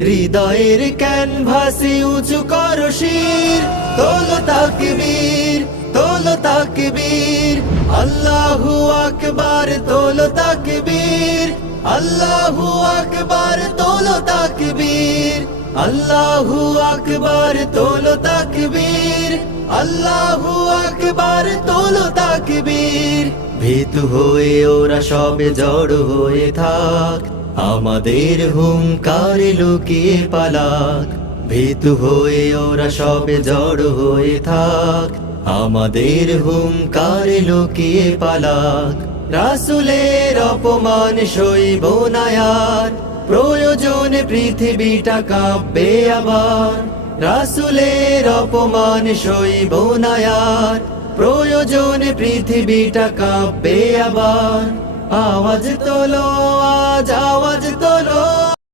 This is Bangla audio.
হৃদয়ের ক্যানভাসে উঁচু করো শির, তোলো তাকবীর, তোলো তাকবীর, আল্লাহু আকবার, তোলো তাকবীর, আল্লাহু আকবার, তোলো তাকবীর, আল্লাহু আকবার, তোলো তাকবীর, আল্লাহু আকবার, তোলো তাকবীর। ভীতু হয়ে ওরা সবে জড় হয়ে থাক, আমাদের হুঙ্কারে লুকিয়ে পালাক। ভীতু হয়ে ওরা সবে জড় হয়ে থাক, আমাদের হুঙ্কারে লুকিয়ে পালাক। রাসূলের অপমান সইব না আর, প্রয়োজনে পৃথিবীটা কাঁপবে আবার। রাসূলের অপমান সইব না আর, প্রয়োজনে পৃথিবীটা কাঁপবে আবার। আওয়াজ তোলো, আজ আওয়াজ তোলো,